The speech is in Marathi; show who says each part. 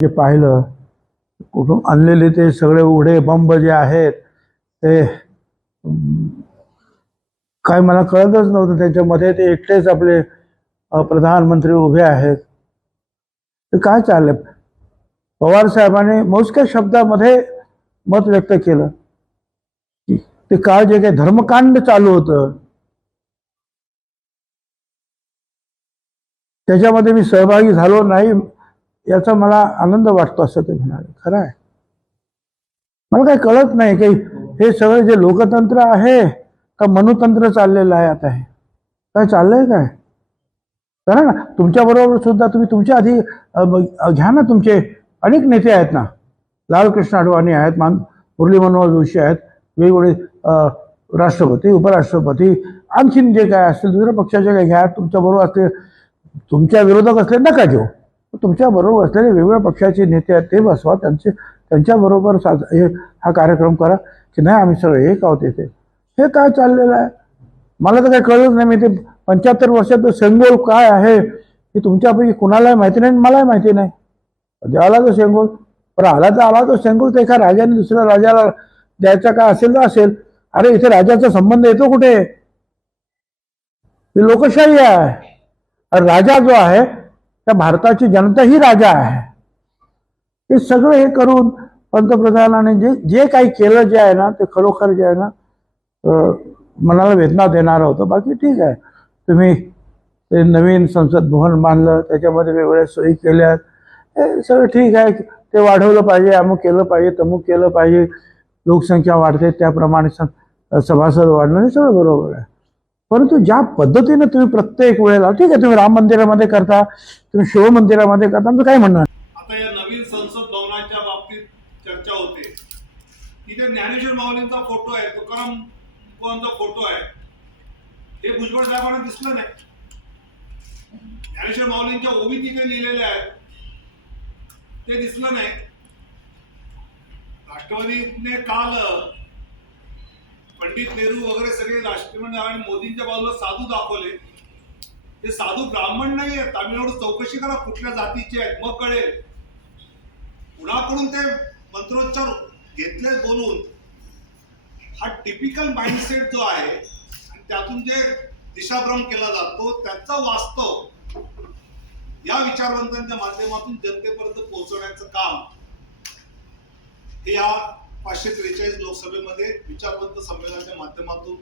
Speaker 1: जे पाहिलं कुठून आणलेले ते सगळे उडे बंब जे आहेत ते काय मला कळतच नव्हतं. त्याच्यामध्ये ते एकटेच आपले प्रधानमंत्री उभे आहेत. ते काय चाललंय? पवार साहेबांनी मोजक्या शब्दामध्ये मत व्यक्त केलं. ते काळ जे काही धर्मकांड चालू होतं त्याच्यामध्ये मी सहभागी झालो नाही. याचा मला आनंद वाटतो असं ते म्हणाले. खरं आहे. मला काही कळत नाही काही हे सगळं जे लोकतंत्र आहे का मनुतंत्र चाललेलं आहे आता हे? काय चाललंय काय? करा ना तुमच्याबरोबर सुद्धा तुम्ही तुमच्या आधी घ्या ना तुमचे अनेक नेते आहेत ना. लालकृष्ण अडवाणी आहेत मान मुरली मनोहर जोशी आहेत वेगवेगळे राष्ट्रपती उपराष्ट्रपती आणखीन जे काय असतील दुसऱ्या पक्षाचे काय घ्या तुमच्याबरोबर असले तुमच्या विरोधक असले नका घेऊ. तुमच्याबरोबर असलेले वेगवेगळ्या पक्षाचे नेते आहेत ते बसवा त्यांचे त्यांच्याबरोबर साज हे हा कार्यक्रम करा की नाही आम्ही सगळे एक आहोत येते हे काय चाललेलं आहे? मला तर काही कळलंच नाही मी ते पंच्याहत्तर वर्षात सेंगोल काय आहे हे तुमच्यापैकी कुणालाही माहिती नाही आणि मलाही माहिती नाही. कधी आला तो सेंगोल पण आला तर आला तो सेंगोल तर एका राजाने दुसऱ्या राजाला द्यायचा काय असेल तर असेल. अरे इथे राजाचा संबंध येतो कुठे? ही लोकशाही आहे. राजा जो आहे त्या भारताची जनता ही राजा आहे. हे सगळं हे करून पंतप्रधानाने जे जे काही केलं जे आहे ना ते खरोखर जे आहे ना मनाला वेदना देणारं होतं. बाकी ठीक आहे. तुम्ही ते नवीन संसद भवन बांधलं त्याच्यामध्ये वेगवेगळ्या सोयी केल्यात हे सगळं ठीक आहे. ते वाढवलं पाहिजे अमुक केलं पाहिजे तमुक केलं पाहिजे. लोकसंख्या वाढते त्याप्रमाणे सभासद वाढणं हे सगळं बरोबर आहे. परंतु ज्या पद्धतीने तुम्ही प्रत्येक वेळेला ठीक आहे तुम्ही राम मंदिरामध्ये करता तुम्ही शिव मंदिरामध्ये करता आमचं काय म्हणणं
Speaker 2: आता या नवीन संसद भवनाच्या बाबतीत चर्चा होते. तिथे ज्ञानेश्वर माऊलींचा फोटो आहे तुकाराम बुवांचा फोटो आहे. हे भुजबळ साहेबांना दिसलं नाही. ज्ञानेश्वर माऊलींच्या ओबी तिथे लिहिलेल्या आहेत. ते दिसलं नाही. राष्ट्रवादीने काल पंडित नेहरू वगैरे सगळे राष्ट्रीय आणि मोदींच्या बाजूला साधू दाखवले. ते साधू ब्राह्मण नाही आहेत. तामिळनाडू चौकशी करा कुठल्या जातीचे आहेत मग कळेल. कुणाकडून ते मंत्रोच्चार घेतले बोलून हा टिपिकल माइंडसेट जो आहे आणि त्यातून जे दिशाभ्रम केला जातो त्याचा वास्तव या विचारवंतांच्या माध्यमातून जनतेपर्यंत पोहोचवण्याचं काम हे या पाचशे त्रेचाळीस लोकसभेमध्ये विचारवंत संमेलनाच्या माध्यमातून